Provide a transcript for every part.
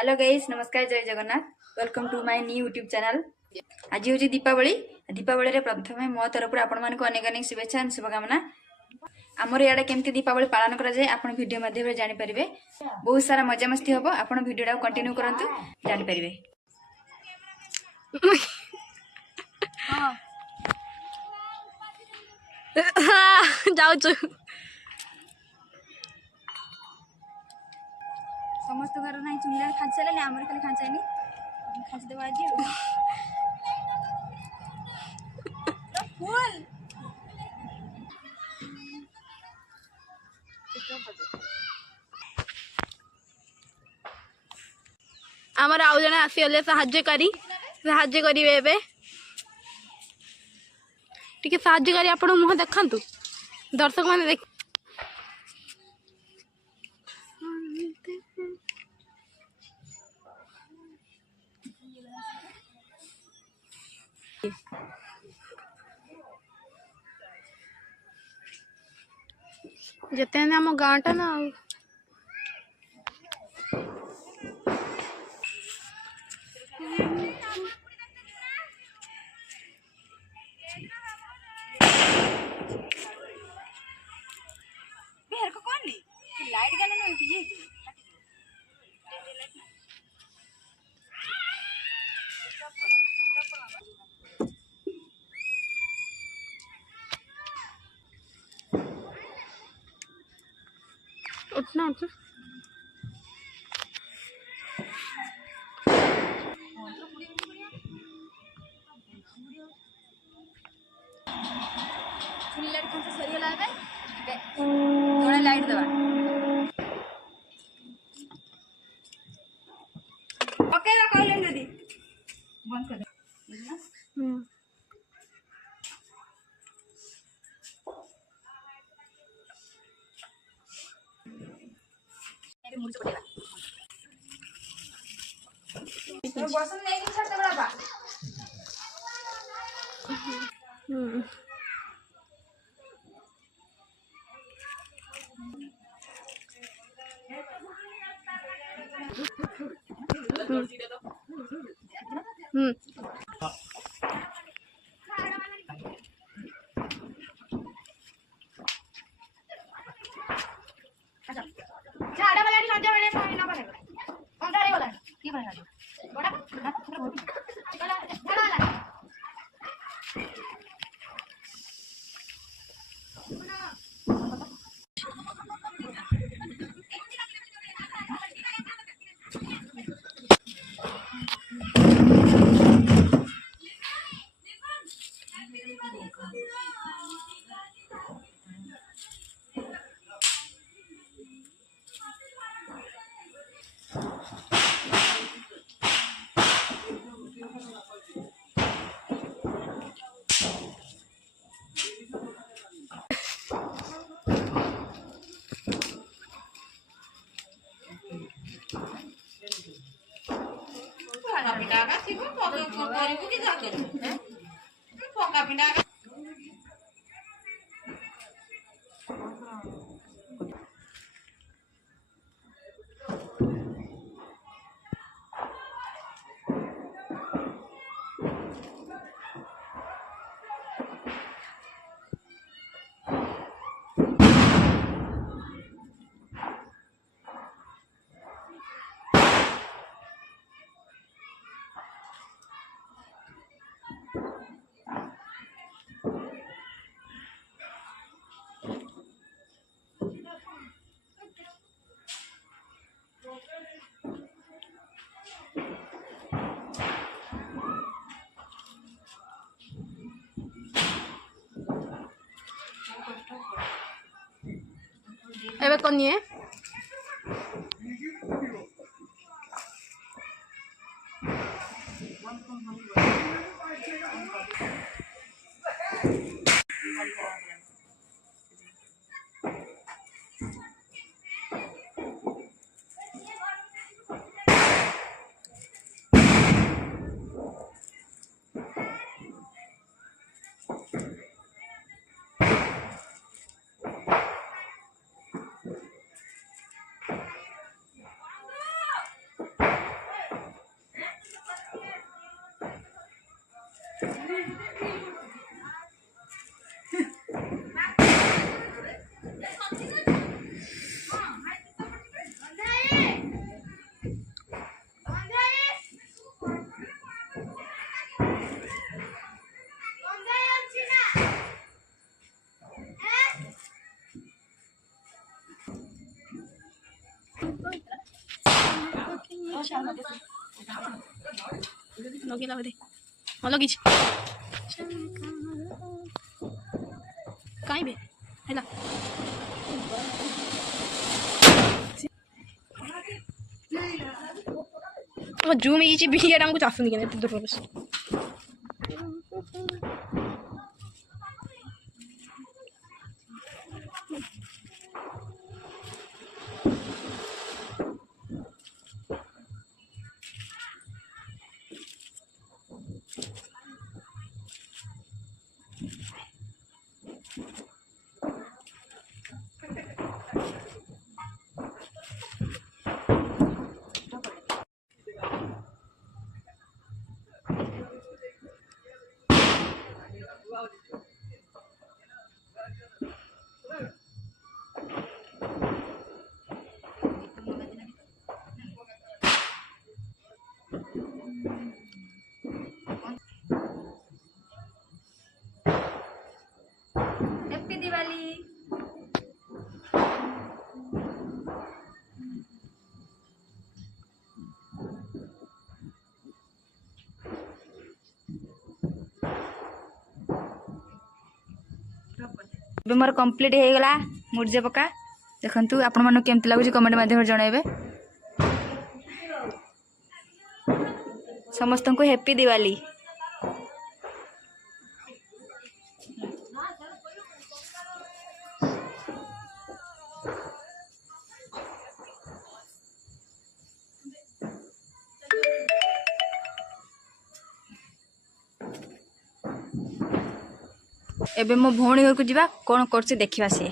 Hello guys, नमस्कार, जय Jagannath. Welcome to my new YouTube channel. आज हूँ दीपावली। दीपावली रे प्रथम मो तरफ आपण मानक अनेक अनेक शुभेच्छा शुभकामना। आमर इे केमती दीपावली पालन करा जाए आपण वीडियो माध्यम जानि परिबे। बहुत सारा मजा मस्ती हम। आपण वीडियो कंटिन्यू करंतु, जानि परिबे। जाऊछु समस्त घर ना चुंगला खांच ले आमर खाली खांचानी खांच देबा आज फुल आमर आउ जने आसीगले साहाଯ୍य करिवे एबे टिके साहाଯ୍य करी आपण मुह देखंतु दर्शक माने देख जते हम गाँटा ना बिहार को कौन नहीं लाइट गन नहीं पिए उठना लाइट कौन सा सरिया लगा है थोड़ा लाइट दबा ओके ना कहले दीदी बंद कर दे अरे मुझे पड़ेगा तो बसन नहीं कि छत बड़ा बा झाड़ा वाला नहीं संजय वाले पानी ना बनेगा अंधारे वाला ये बनेगा बड़ा चला झाड़ा वाला एबे कोनिए ଲଗେଇଲା ବୋଧେ ହଁ ଲଗେଇଛି କାଇଁ ବେ ହେଲା ଜୁମ୍ ହେଇଛି ଭିଡ଼ିଓଟା ଆମକୁ ଆସୁନି କେମିତି ଏତେ ଦୂର ବସ हैप्पी दिवाली। ଏବେ ମୋର କମ୍ପ୍ଲିଟ୍ ହେଇଗଲା ମୁର୍ଜ ପକା ଦେଖନ୍ତୁ ଆପଣମାନଙ୍କୁ କେମିତି ଲାଗୁଛି କମେଣ୍ଟ ମାଧ୍ୟମରେ ଜଣାଇବେ। ସମସ୍ତଙ୍କୁ हैप्पी दिवाली। एबे मो भौणी घर को जीवा कौन करছে देखिबा से।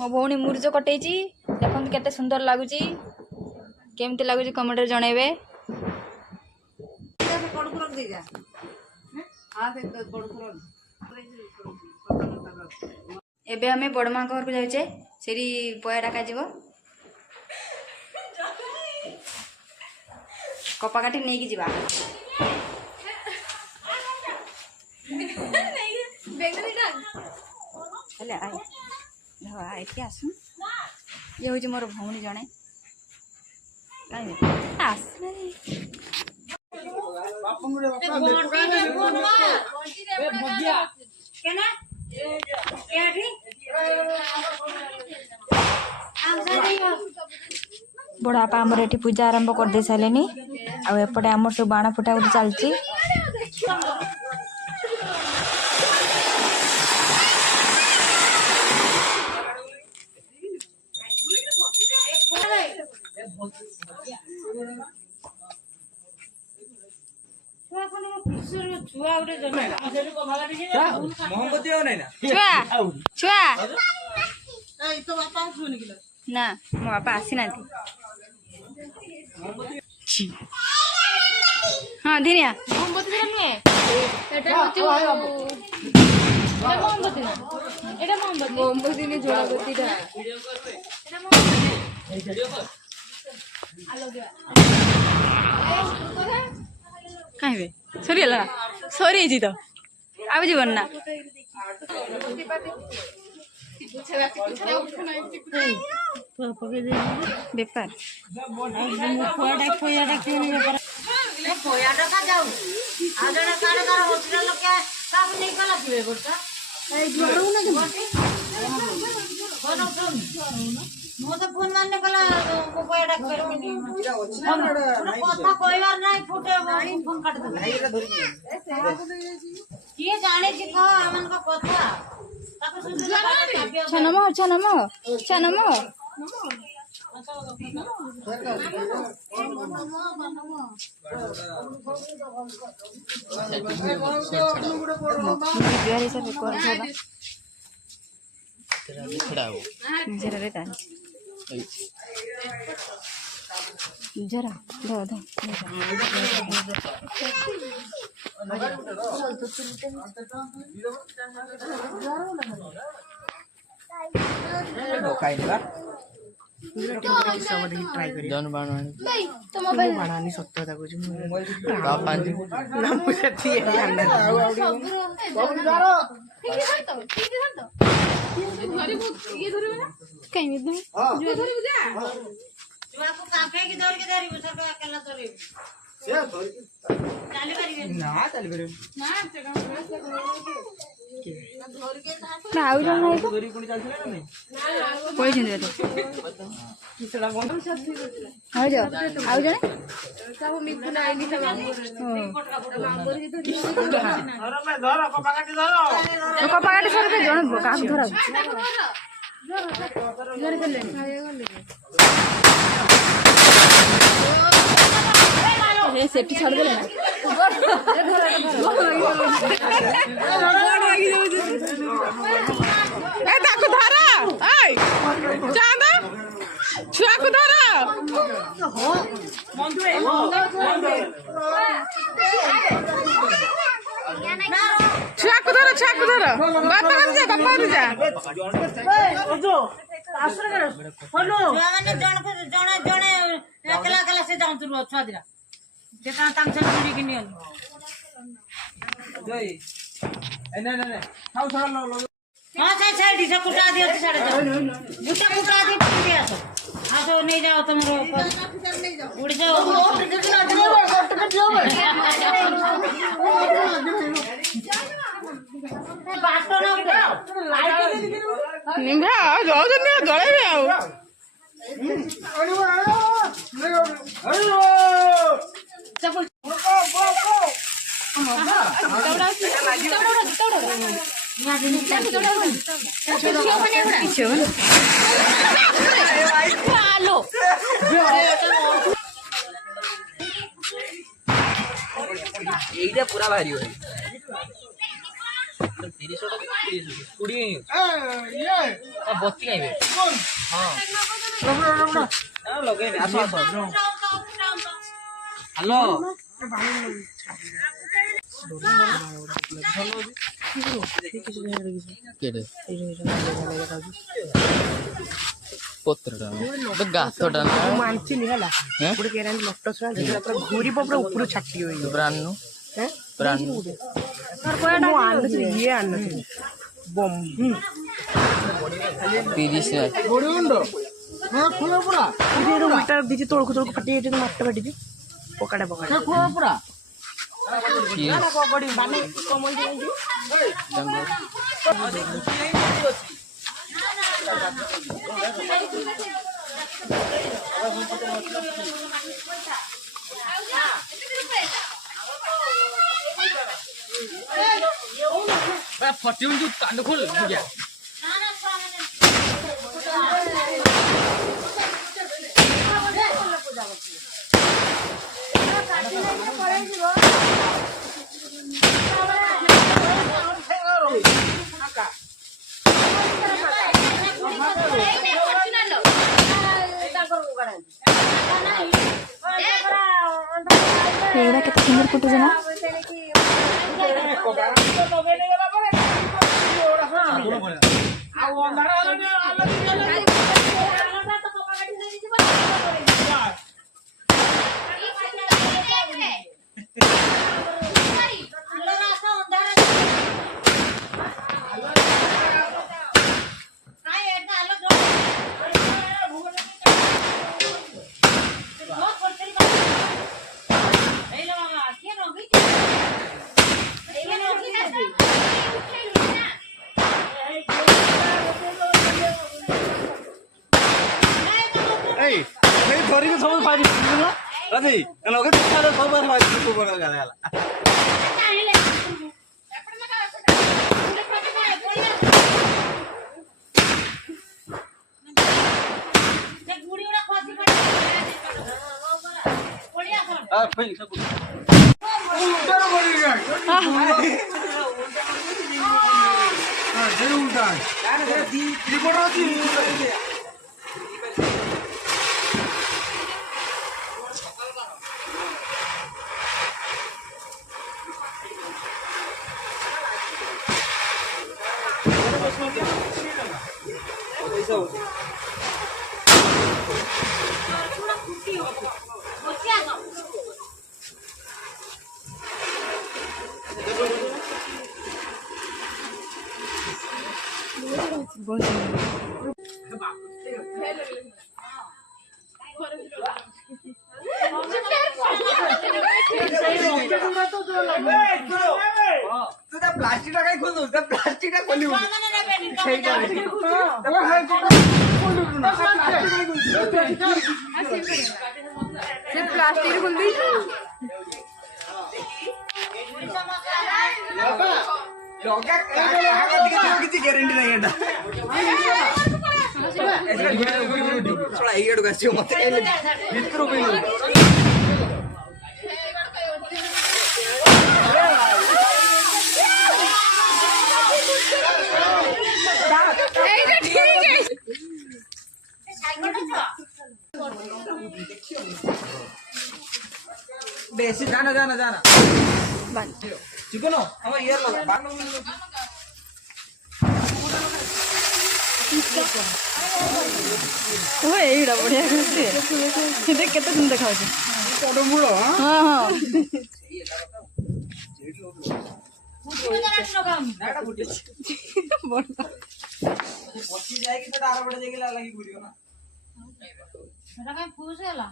मो भौणी मुर्ज कटेची देखंतु केते सुंदर लागुची केमती लागुची कमेंट रे जणाइबे। एबे हमें बड़मा घर को जाउचे सेरी पया डाका जीवो कपा काटी नहीं की जीवा हेले आय धवा एठी आसु ये होची मोर भौणी जणे काई आस केना केठी बड़ापा आमर एठी पूजा आरंभ कर दे सालेनी आ एपटे आमर सब बाण फुटा उठी चलची। ना मो बापा आसी ना हाँ धीनिया कहीं सरी सरी तो आउ जीवन ना बेपार मोते फोन मारने कला मोबाइल कथा कहबार नाही फुटे फोन काट दे किए जाने छी को हमन को कथा ताको सुन छनमो छनमो छनमो बिहारी सर कौन था जरा रे डांस जरा दो दो जन बाणानी बाणानी सत्य कହୁଛି पापांजी ନା ମୁଁ ସେଠି ଛୁଆକୁ କାଖେଇକି ଧରିକି ଧରିବୁ ସବ ଏକେଲା ଧରିବୁ ଚାଲି ପାରିବେନି ନା ଚାଲିପାରିବ ଆଉ ଜଣ ଧରି ପୁଣି ଚାଲିଥିଲା ନା ନାଇଁ କହିଛନ୍ତି ଆଉ ଜଣ ସବୁ ମିଥୁନ ଆଇଲି ସବୁ କପାକାଟି ସର ଜଣ କାହାକୁ ଧରା ସେଠି ଛାଡ଼ିଦେଲେ ନା ତାକୁ ଧର ଚାନ୍ଦ ଛୁଆକୁ ଧର ଛୁଆକୁ ଧର ଛୁଆମାନେ ଜଣକୁ ଜଣେ ଜଣେ ଏକେଲା ଏକେଲା ସେ ଯାଉଥିବ ଛୁଆ ଦିଟା ସେ ତାଙ୍କ ସହ ଧରିକି ନିଅନ୍ତି ହଁ ସେଇଠି ସେ କୁଟା ଦିଅନ୍ତି ସାଡ଼େ ଯାଅ ଗୋଟେ କୁଟା ଦେଇ ପକେଇ ଆସ ଆଉ ସବୁ ନେଇଯାଅ ତମର ଉଡ଼ିଯାଅ ବାଟ ନା ନିମ୍ଭା ଯାଉଛନ୍ତି ଜଳେଇବେ ଆଉ এইটা পুরা ভারি হয় 30 টাকা 20 বত্তি খাইবে হ্যাঁ লগাইবে আসো আসো হ্যালো কেডে ପତ୍ରଟା ଗାତଟା ମୁଁ ଆଣିଥିଲି ହେଲା ଗୋଟେ କେରାଣ୍ଡି ଲଟ ଛୁଆ ପୁରା ଘୁରିବ ପୁରା ଉପରୁ ଛାଟି ହୋଇଯିବ ବ୍ରାଣ୍ଡ ମୁଁ ଆଣିଥିଲି ଇଏ ଆଣିନଥିଲି ବମ୍ 30 ମିଟର ଦିଦି ତଳକୁ ଫାଟି ଯାଇଛନ୍ତି ମାଟ ଫାଟିଛି ପକାଟା फटी जो कान खोल गया ଏଇଟା କେତେ ସୁନ୍ଦର ଫୁଟୁଛି ନା ଧରିକି ସବୁ ଭାରି ରାଧି ଲଗେ ଦେଖାରେ ସବୁ ଭାରି ଗଲା प्लास्टिक काय खोल प्लास्टिक खोली प्लास्टिक खुल କିଛି ଗ୍ୟାରେଣ୍ଟି ନାହିଁ ଏଟା ଶଳା ଏଇ ଆଡକୁ ଆସିବ ମତେ ଭିତରୁ बेसी जाना जाना जाना ठीक है ना हम ईयर लो ଏଇଟା ବଢିଆ ଦେਖ କେତେ ସୁନ୍ଦର ଦେଖାଉଛି। ହଁ ହଁ बच्ची जाएगी तो आर बड़े जाएगी लागी गुड़ियो ना ସେଟା କାଇଁ ଫୁସ ହେଲା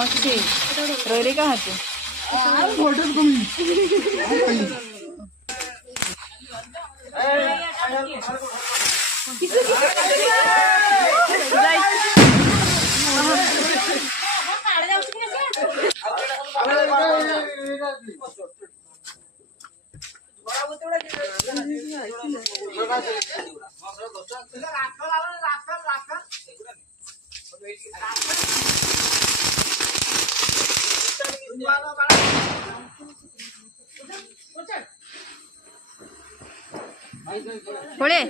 ଅଛି ରୋଇରେ କାହାକୁ ପଳେ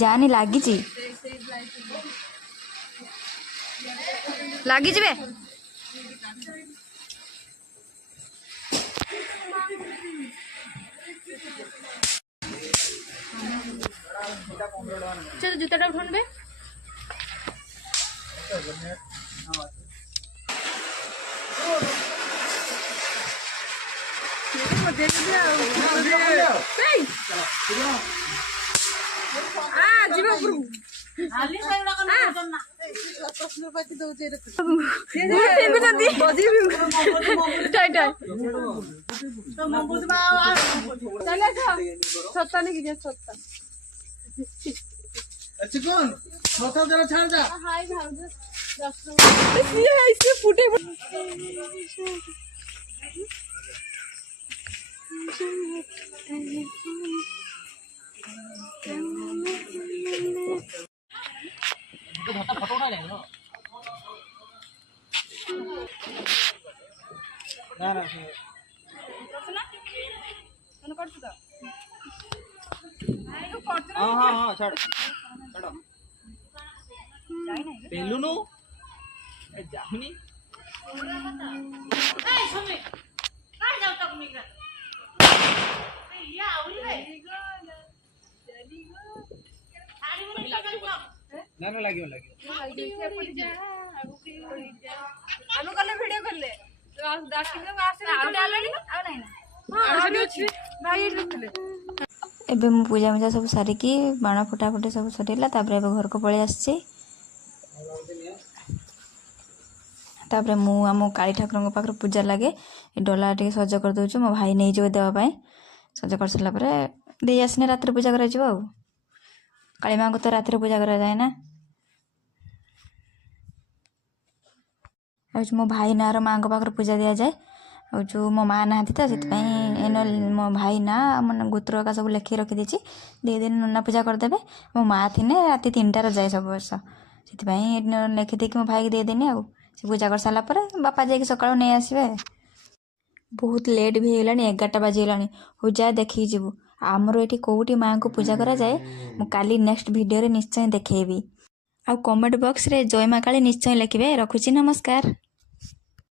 ଜାନି ଲାଗିଛି ଲାଗିଯିବେ চল জুতাটা উঠানবে ଯିବ ଉପରକୁ ଖାଲି ସେଇଗୁଡା କଣ ନା कौन छोटा जरा छाड़ जा फुटे ଫଟୋ ଉଠା ଯାଏ ना ना हाँ हाँ हाँ छाड़ छाड़ पेलुनु जाहुनी ए सुमी काय जाऊ तक निघा या आवरी रे साडी मध्ये लागली का ना ना लागियो लागियो ଆମେ କଲେ ଭିଡିଓ କଲେ ଏବେ ମୁଁ ପୂଜା ମୂଜା ସବୁ ସାରିକି ବାଣ ଫୁଟା ଫୁଟି ସବୁ ସରିଲା ତାପରେ ଏବେ ଘରକୁ ପଳେଇ ଆସିଛି ତାପରେ ମୁଁ ଆମ କାଳୀ ଠାକୁରଙ୍କ ପାଖରେ ପୂଜା ଲାଗେ ଏ ଡଲା ଟିକେ ସଜ କରିଦେଉଛୁ ମୋ ଭାଇ ନେଇଯିବ ଦେବା ପାଇଁ ସଜ କରିସାରିଲା ପରେ ଦେଇ ଆସିନେ ରାତିରେ ପୂଜା କରାଯିବ ଆଉ କାଳୀ ମାଙ୍କୁ ତ ରାତିରେ ପୂଜା କରାଯାଏ ନା ଆଉ ମୋ ଭାଇ ନାଁର ମାଙ୍କ ପାଖରେ ପୂଜା ଦିଆଯାଏ ଆଉ ଯେଉଁ ମୋ ମା ନାହାନ୍ତି ତ ସେଥିପାଇଁ ଏନ ମୋ ଭାଇ ନାଁ ମାନେ ଗୋତ୍ର ଏକା ସବୁ ଲେଖିକି ରଖିଦେଇଛି ଦେଇଦେନି ନନା ପୂଜା କରିଦେବେ ମୋ ମା ଥିନେ ରାତି 3ଟାରେ ଯାଏ ସବୁ ବର୍ଷ ସେଥିପାଇଁ ଲେଖିଦେଇକି ମୋ ଭାଇକି ଦେଇଦେନି ଆଉ ସେ ପୂଜା କରିସାରିଲା ପରେ ବାପା ଯାଇକି ସକାଳୁ ନେଇ ଆସିବେ बहुत लेट भी ହେଇଗଲାଣି 11ଟା ବାଜିଗଲାଣି। ହଉ ଯା ଦେଖିକି ଯିବୁ। ଆମର ଏଠି କେଉଁଠି ମାଆଙ୍କୁ ପୂଜା କରାଯାଏ ମୁଁ କାଲି ନେକ୍ସଟ ଭିଡ଼ିଓରେ ନିଶ୍ଚୟ ଦେଖେଇବି। ଆଉ କମେଣ୍ଟ ବକ୍ସରେ ଜୟ ମା କାଳୀ ନିଶ୍ଚୟ ଲେଖିବେ। ରଖୁଛି, ନମସ୍କାର।